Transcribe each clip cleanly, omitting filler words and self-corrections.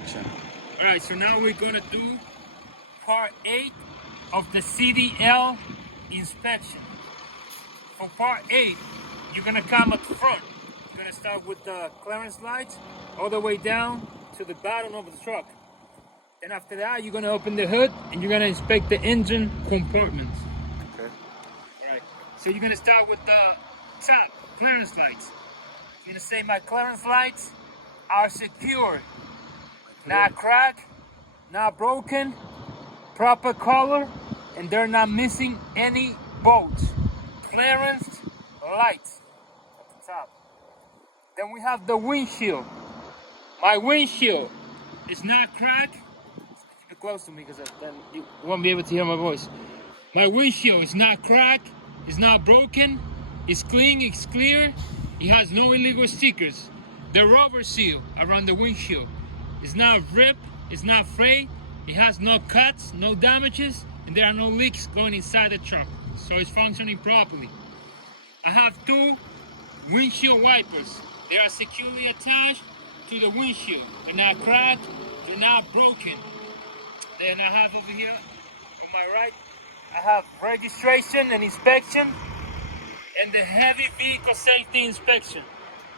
Action. Alright, so now we're gonna do part 8 of the CDL inspection. For part 8, you're gonna come at the front. You're gonna start with the clearance lights all the way down to the bottom of the truck. Then after that, you're gonna open the hood and you're gonna inspect the engine compartments. Okay. Alright, so you're gonna start with the top clearance lights. You're gonna say my clearance lights are secure, not cracked, not broken, proper color, and they're not missing any bolts. Clearance lights at the top. Then we have the windshield. My windshield is not cracked. Keep it close to me because then you won't be able to hear my voice. My windshield is not cracked, it's not broken, it's clean, it's clear, it has no illegal stickers. The rubber seal around the windshield is not ripped, it's not frayed, it has no cuts, no damages, and there are no leaks going inside the truck. So it's functioning properly. I have 2 windshield wipers. They are securely attached to the windshield. They're not cracked, they're not broken. Then I have over here on my right, I have registration and inspection and the heavy vehicle safety inspection.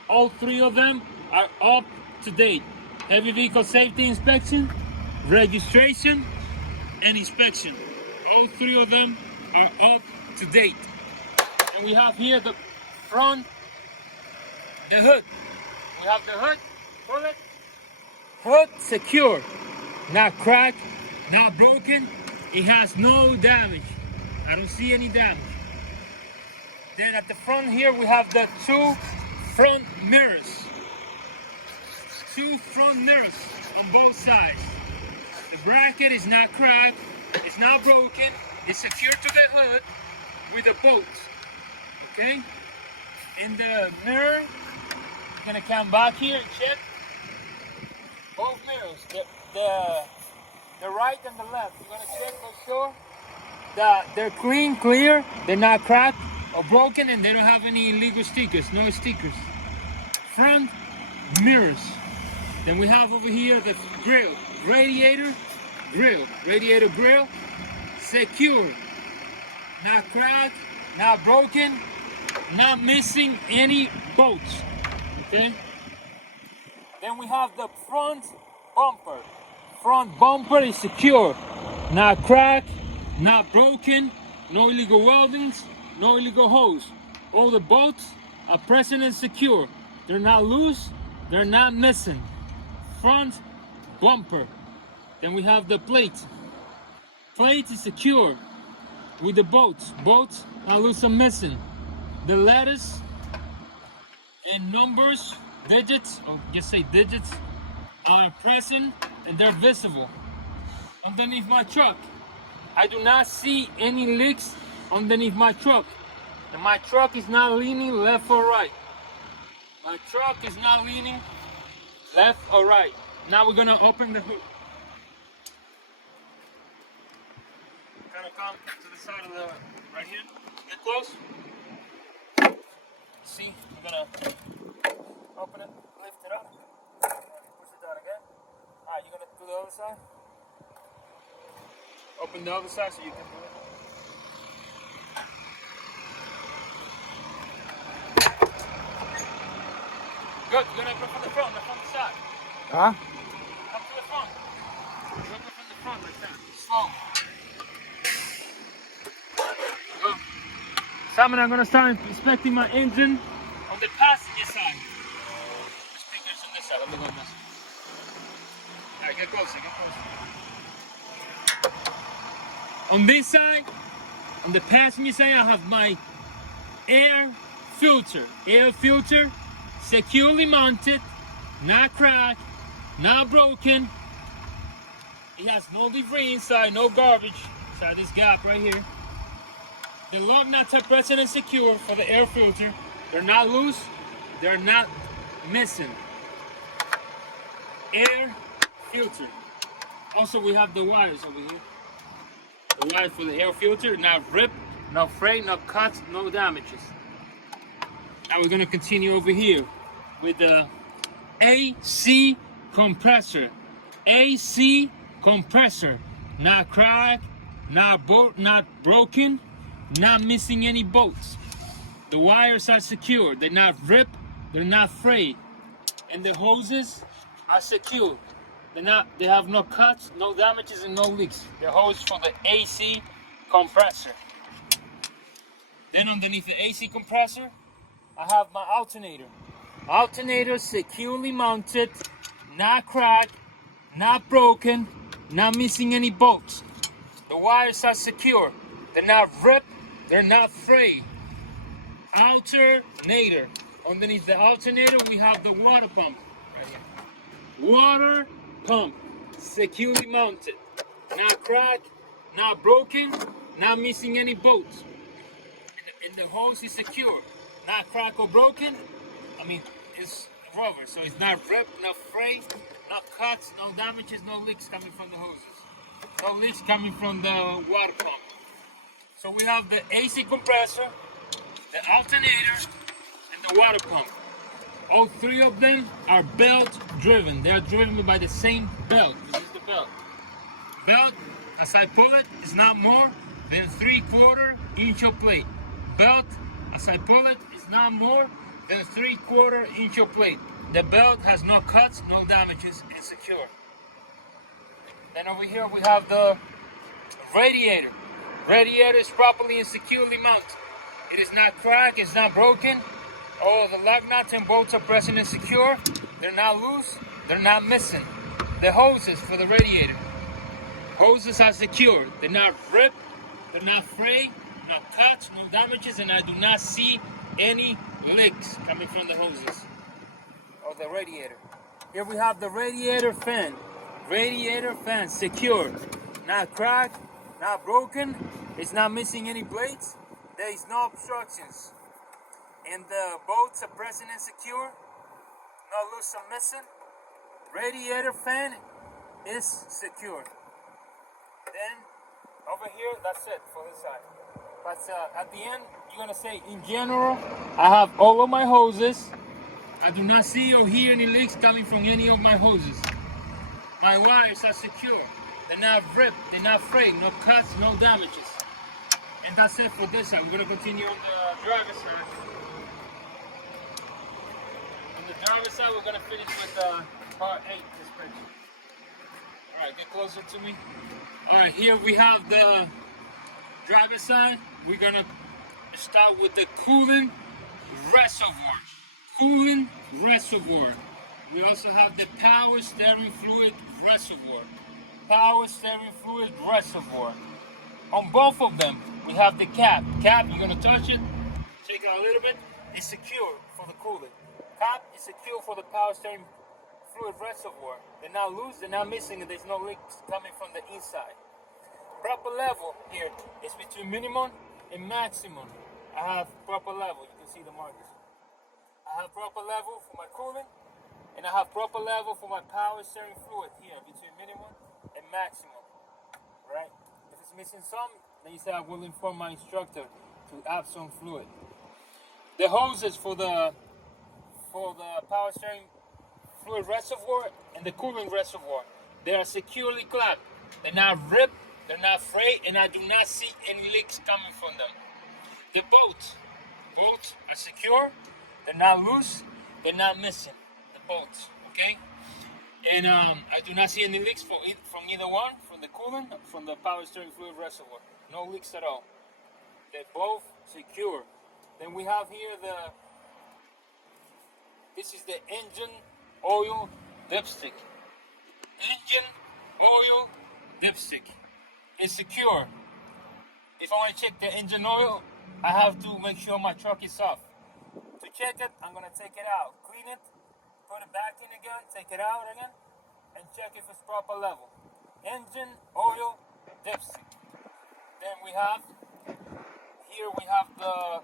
All 3 of them are up to date. Heavy vehicle safety inspection, registration, and inspection. All 3 of them are up to date. And we have here the front, the hood. We have the hood, pull it. Hood secure, not cracked, not broken. It has no damage. I don't see any damage. Then at the front here, we have the 2 front mirrors. 2 front mirrors on both sides. The bracket is not cracked, it's not broken, it's secured to the hood with the bolts. Okay? In the mirror, you're gonna come back here and check both mirrors. The right and the left. You're gonna check for sure that they're clean, clear, they're not cracked or broken, and they don't have any illegal stickers, no stickers. Front mirrors. Then we have over here the grill, radiator grill, secure, not cracked, not broken, not missing any bolts, okay? Then we have the front bumper. Front bumper is secure, not cracked, not broken, no illegal weldings, no illegal holes. All the bolts are present and secure. They're not loose, they're not missing. Front bumper. Then we have the plate. Plate is secure with the bolts. Bolts are loose and missing. The letters and numbers, digits, or just say digits, are present and they're visible. Underneath my truck, I do not see any leaks underneath my truck. And my truck is not leaning left or right. My truck is not leaning left or right. Now we're gonna open the hood. Kind of come to the side of the, right here. Get close. See, we're gonna open it, lift it up, push it down again. Alright, you're gonna do the other side. Open the other side so you can do it. Good, you're gonna open from the front, not from the side. Huh? Come to the front. You open from the front like that. Slow. Go. Simon, I'm gonna start inspecting my engine on the passenger side. The speakers on this side. Let me go on this side. Alright, get closer, get closer. On this side, on the passenger side, I have my air filter. Air filter, securely mounted, not cracked, not broken. It has no debris inside, no garbage inside this gap right here. The lug nuts are present and secure for the air filter. They're not loose, they're not missing. Air filter. Also, we have the wires over here. The wires for the air filter, not ripped, no fray, no cuts, no damages. Now we're gonna continue over here with the AC compressor. AC compressor. Not cracked, not broken, not missing any bolts. The wires are secure. They're not ripped, they're not frayed. And the hoses are secure. They have no cuts, no damages, and no leaks. The hose for the AC compressor. Then underneath the AC compressor, I have my alternator. Alternator securely mounted, not cracked, not broken, not missing any bolts. The wires are secure. They're not ripped, they're not frayed. Alternator. Underneath the alternator, we have the water pump. Right here. Water pump, securely mounted. Not cracked, not broken, not missing any bolts. And the hose is secure. Not cracked or broken. I mean, it's rubber, so it's not ripped, not frayed, not cuts, no damages, no leaks coming from the hoses. No leaks coming from the water pump. So we have the AC compressor, the alternator, and the water pump. All three of them are belt driven. They are driven by the same belt. This is the belt. Belt, as I pull it, is not more than 3/4 inch of plate. Belt, as I pull it, is not more than 3/4 inch of plate. The belt has no cuts, no damages, it's secure. Then over here we have the radiator. Radiator is properly and securely mounted. It is not cracked, it's not broken. All the lug nuts and bolts are present and secure. They're not loose, they're not missing. The hoses for the radiator. Hoses are secure. They're not ripped, they're not frayed, no cuts, no damages, and I do not see any leaks coming from the hoses or the radiator. Here we have the radiator fan. Radiator fan secure. Not cracked, not broken. It's not missing any blades. There is no obstructions. And the bolts are present and secure. No loose or missing. Radiator fan is secure. Then over here, that's it for this side. But at the end, you're gonna say, in general, I have all of my hoses. I do not see or hear any leaks coming from any of my hoses. My wires are secure. They're not ripped, they're not frayed, no cuts, no damages. And that's it for this side. We're gonna continue on the driver's side. On the driver's side, we're gonna finish with part 8 suspension. All right, get closer to me. All right, here we have the driver's side. We're gonna start with the coolant reservoir. Coolant reservoir. We also have the power steering fluid reservoir. Power steering fluid reservoir. On both of them, we have the cap. Cap, you're gonna touch it, check it out a little bit. It's secure for the coolant. Cap is secure for the power steering fluid reservoir. They're not loose, they're not missing, and there's no leaks coming from the inside. Proper level here is between minimum and maximum. I have proper level, you can see the markers. I have proper level for my coolant, and I have proper level for my power steering fluid here, between minimum and maximum, right? If it's missing some, then you say I will inform my instructor to add some fluid. The hoses for the power steering fluid reservoir and the coolant reservoir, they are securely clamped. They're not ripped, they're not frayed, and I do not see any leaks coming from them. The bolts are secure, they're not loose, they're not missing. The bolts, okay? And I do not see any leaks from either one, from the coolant, from the power steering fluid reservoir. No leaks at all. They're both secure. Then we have here this is the engine oil dipstick. Engine oil dipstick. It's secure. If I want to check the engine oil, I have to make sure my truck is off. To check it, I'm going to take it out, clean it, put it back in again, take it out again, and check if it's proper level. Engine oil dipstick. Then we have the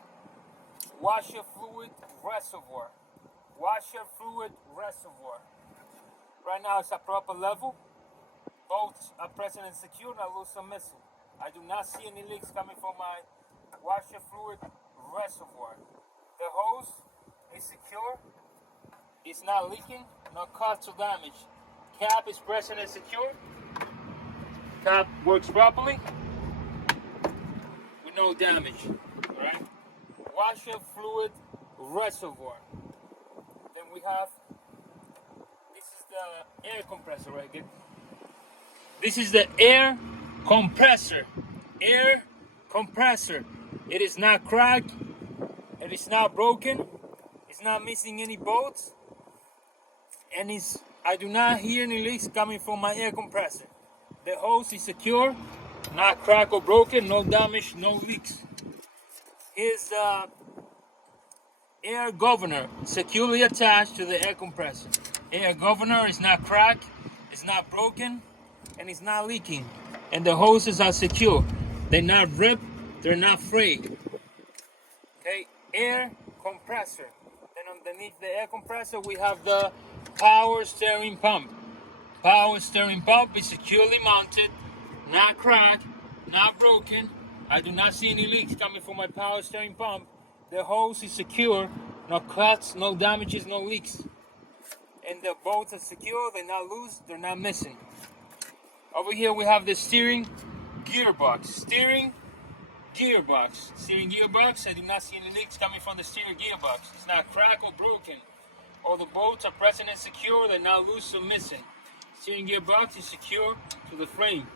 washer fluid reservoir. Washer fluid reservoir. Right now it's at proper level. Bolts are present and secure, not loose or missing. I do not see any leaks coming from my washer fluid reservoir. The hose is secure. It's not leaking, no cuts or damage. Cap is present and secure. Cap works properly with no damage. Alright? Washer fluid reservoir. Then we have, this is the air compressor right here. This is the air compressor. Air compressor. It is not cracked. It is not broken. It's not missing any bolts. And I do not hear any leaks coming from my air compressor. The hose is secure, not cracked or broken, no damage, no leaks. Here's the air governor securely attached to the air compressor. Air governor is not cracked, it's not broken, and it's not leaking. And the hoses are secure. They're not ripped, they're not frayed. Okay, air compressor. Then underneath the air compressor we have the power steering pump. Power steering pump is securely mounted, not cracked, not broken. I do not see any leaks coming from my power steering pump. The hose is secure, no cuts, no damages, no leaks. And the bolts are secure, they're not loose, they're not missing. Over here we have the steering gearbox. Steering gearbox. I do not see any leaks coming from the steering gearbox. It's not cracked or broken. All the bolts are present and secure, they're not loose or missing. Steering gearbox is secure to the frame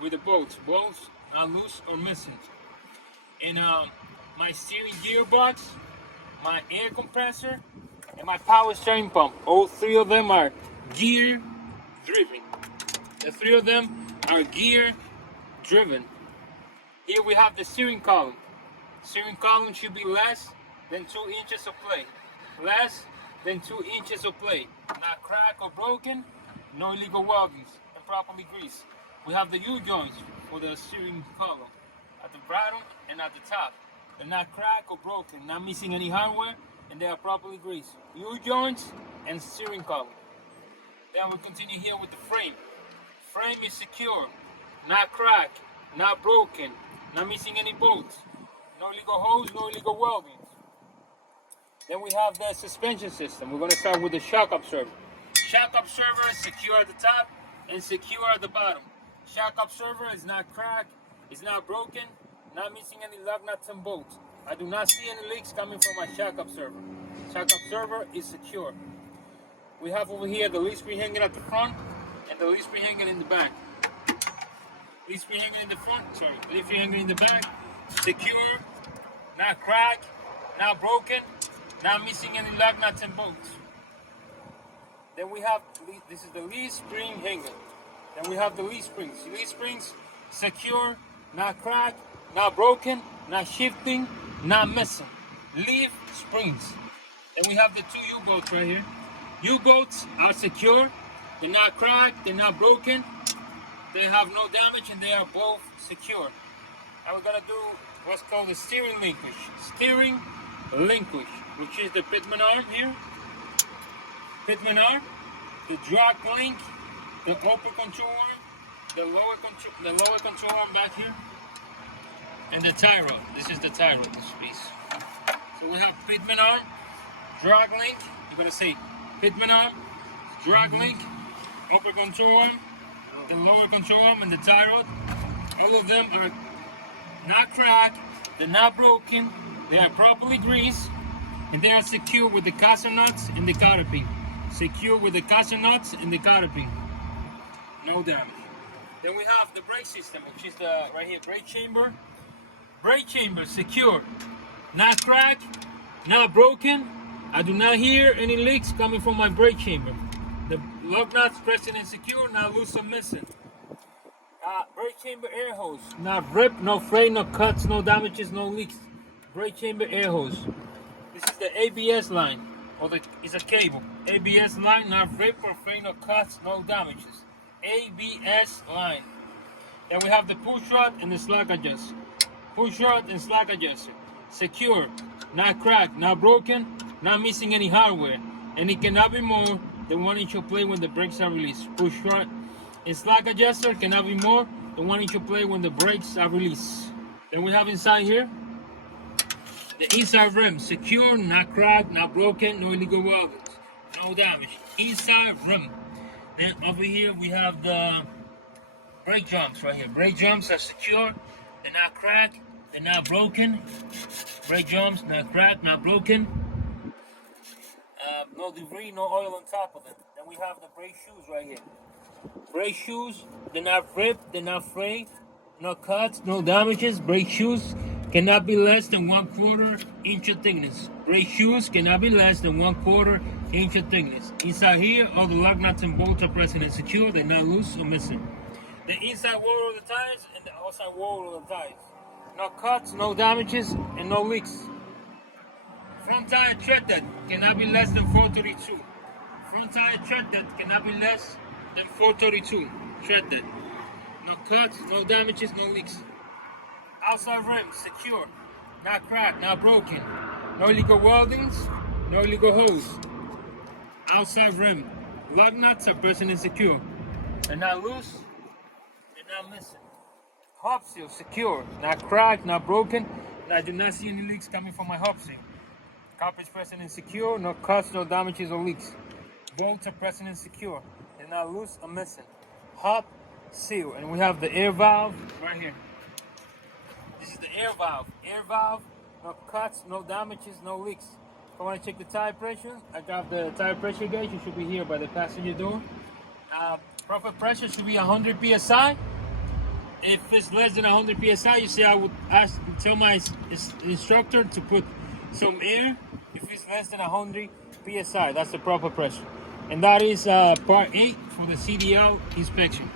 with the bolts. Bolts not loose or missing. And my steering gearbox, my air compressor, and my power steering pump. All three of them are gear driven. The three of them are gear driven. Here we have the steering column. Steering column should be less than 2 inches of play. Less than 2 inches of play. Not cracked or broken, no illegal weldings, and properly greased. We have the U-joints for the steering column at the bottom and at the top. They're not cracked or broken, not missing any hardware, and they are properly greased. U-joints and steering column. Then we continue here with the frame. Frame is secure, not cracked, not broken, not missing any bolts, no illegal holes, no illegal weldings. Then we have the suspension system. We're going to start with the shock absorber. Shock absorber is secure at the top and secure at the bottom. Shock absorber is not cracked, it's not broken, not missing any lug nuts and bolts. I do not see any leaks coming from my shock absorber. Shock absorber is secure. We have over here the leaf spring hanging at the front and the leaf spring hanging in the back. Leaf spring hanging in the front, leaf spring hanging in the back. Secure, not cracked, not broken, not missing any lug nuts and bolts. Then we have, this is the leaf spring hanger. Then we have the leaf springs. Leaf springs, secure, not cracked, not broken, not shifting, not missing. Leaf springs. Then we have the two U-bolts right here. U-bolts are secure, they're not cracked, they're not broken, they have no damage, and they are both secure. Now we're gonna do what's called the steering linkage. Steering linkage, which is the Pitman arm here. Pitman arm, the drag link, the upper control arm, the lower control arm back here, and the tie rod. This is the tie rod, this piece. So we have Pitman arm, drag link. You're gonna say Pitman arm, drag link, upper control arm, the lower control arm, and the tie rod. All of them are not cracked, they're not broken, they are properly greased, and they are secure with the caster nuts and the cotter pin. Secure with the caster nuts and the cotter pin. No damage. Then we have the brake system, which is the right here, brake chamber. Brake chamber secure, not cracked, not broken. I do not hear any leaks coming from my brake chamber. The lug nuts present and secure, not loose or missing. Brake chamber air hose, not ripped, no fray, no cuts, no damages, no leaks. Brake chamber air hose. This is the ABS line, or it's a cable. ABS line, not ripped or fray, no cuts, no damages. ABS line. Then we have the push rod and the slack adjuster. Push rod and slack adjuster. Secure, not cracked, not broken, not missing any hardware. And it cannot be more than 1 inch of play when the brakes are released. Push rod and slack adjuster cannot be more than 1 inch of play when the brakes are released. Then we have inside here the inside rim, secure, not cracked, not broken, no illegal weldings, no damage. Inside rim. Then over here we have the brake jumps right here. Brake jumps are secure. They're not cracked. They're not broken. Brake jumps not cracked, not broken. No debris, no oil on top of them. Then we have the brake shoes right here. Brake shoes, they're not ripped, they're not frayed, no cuts, no damages. Brake shoes cannot be less than 1/4 inch of thickness. Brake shoes cannot be less than 1/4 inch of thickness. Inside here, all the lug nuts and bolts are present and secure. They're not loose or missing. The inside wall of the tires and the outside wall of the tires. No cuts, no damages, and no leaks. Front tire tread depth cannot be less than 432. Front tire tread depth cannot be less than 432. Tread depth. No cuts, no damages, no leaks. Outside rim secure, not cracked, not broken. No illegal weldings, no illegal holes. Outside rim. Lug nuts are present and secure. They're not loose, they're not missing. Hub seal secure, not cracked, not broken, and I do not see any leaks coming from my hub seal. Carpet's present and secure, no cuts, no damages or leaks. Bolts are present and secure. They're not loose or missing. Hub seal, and we have the air valve right here. This is the air valve. Air valve, no cuts, no damages, no leaks. If I want to check the tire pressure, I got the tire pressure gauge. It should be here by the passenger door. Proper pressure should be 100 psi. If it's less than 100 psi, you see, I would tell my instructor to put some air. If it's less than 100 psi, that's the proper pressure. And that is part 8 for the CDL inspection.